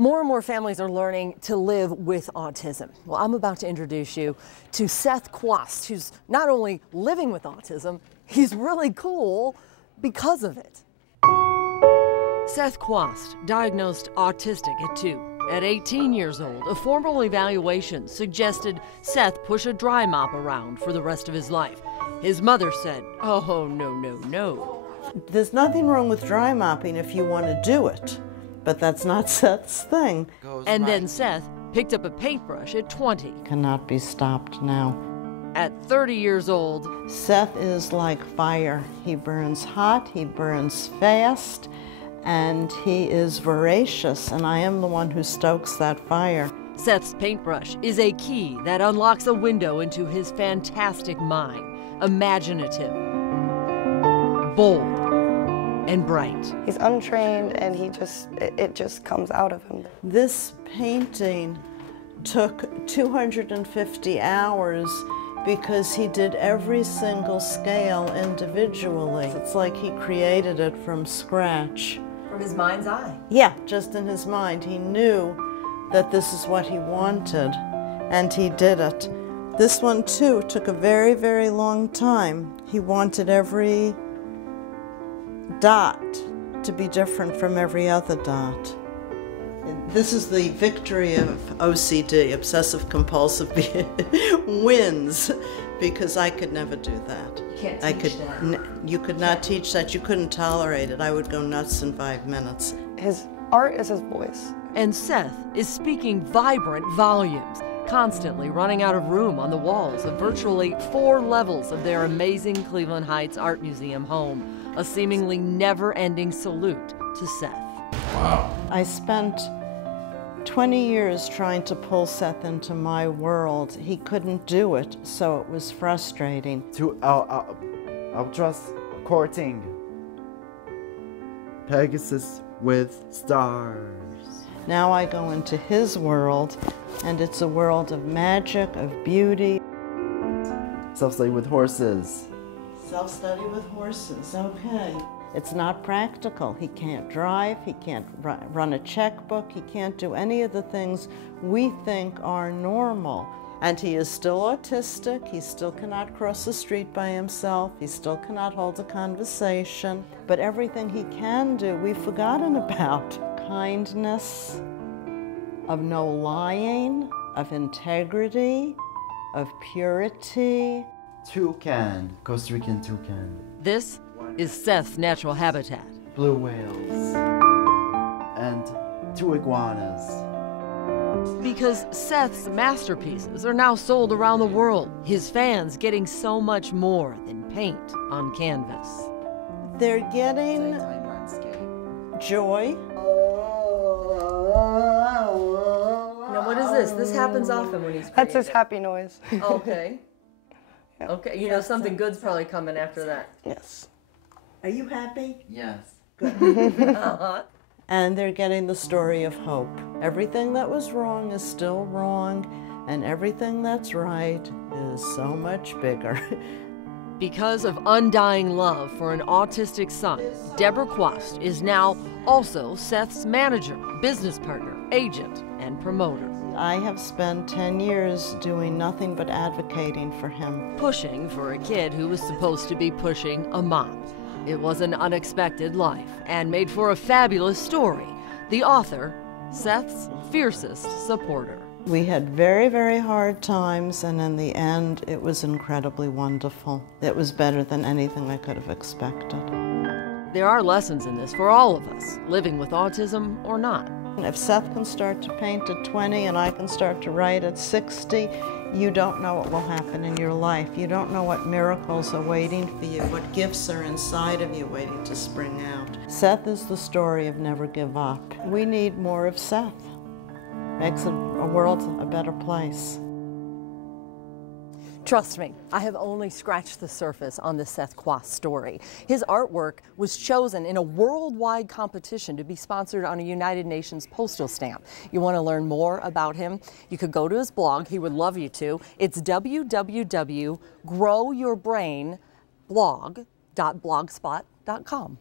More and more families are learning to live with autism. Well, I'm about to introduce you to Seth Quast, who's not only living with autism, he's really cool because of it. Seth Quast, diagnosed autistic at 2. At 18 years old, a formal evaluation suggested Seth push a dry mop around for the rest of his life. His mother said, "Oh, no, no, no." There's nothing wrong with dry mopping if you want to do it, but that's not Seth's thing. And then Seth picked up a paintbrush at 20. Cannot be stopped now. At 30 years old, Seth is like fire. He burns hot, he burns fast, and he is voracious, and I am the one who stokes that fire. Seth's paintbrush is a key that unlocks a window into his fantastic mind. Imaginative, bold, and bright. He's untrained and it just comes out of him. This painting took 250 hours because he did every single scale individually. It's like he created it from scratch. From his mind's eye. Yeah, just in his mind. He knew that this is what he wanted, and he did it. This one, too, took a very, very long time. He wanted every dot to be different from every other dot. This is the victory of OCD, obsessive compulsive wins, because I could never do that. You can't teach that. You could not teach that. You couldn't tolerate it. I would go nuts in 5 minutes. His art is his voice. And Seth is speaking vibrant volumes, constantly running out of room on the walls of virtually 4 levels of their amazing Cleveland Heights Art Museum home, a seemingly never-ending salute to Seth. Wow. I spent 20 years trying to pull Seth into my world. He couldn't do it, so it was frustrating. To Ultras courting Pegasus with stars. Now I go into his world, and it's a world of magic, of beauty. Self-study with horses. Self-study with horses, okay. It's not practical. He can't drive, he can't run a checkbook, he can't do any of the things we think are normal. And he is still autistic, he still cannot cross the street by himself, he still cannot hold a conversation. But everything he can do, we've forgotten about. Kindness, of no lying, of integrity, of purity. Toucan, Costa Rican toucan. This is Seth's natural habitat. Blue whales. And 2 iguanas. Because Seth's masterpieces are now sold around the world, his fans getting so much more than paint on canvas. They're getting joy. Now what is this? This happens often when he's creative. That's his happy noise. Okay. Yeah. Okay, you know something good's probably coming after that. Yes. Are you happy? Yes. Uh-huh. And they're getting the story of hope. Everything that was wrong is still wrong, and everything that's right is so much bigger. Because of undying love for an autistic son, Deborah Quast is now also Seth's manager, business partner, agent, and promoter. I have spent 10 years doing nothing but advocating for him. Pushing for a kid who was supposed to be pushing a mom. It was an unexpected life and made for a fabulous story. The author, Seth's fiercest supporter. We had very, very hard times, and in the end, it was incredibly wonderful. It was better than anything I could have expected. There are lessons in this for all of us, living with autism or not. If Seth can start to paint at 20 and I can start to write at 60, you don't know what will happen in your life. You don't know what miracles are waiting for you, what gifts are inside of you waiting to spring out. Seth is the story of never give up. We need more of Seth. Makes a world a better place. Trust me, I have only scratched the surface on the Seth Quast story. His artwork was chosen in a worldwide competition to be sponsored on a United Nations postal stamp. You want to learn more about him? You could go to his blog. He would love you to. It's www.growyourbrainblog.blogspot.com.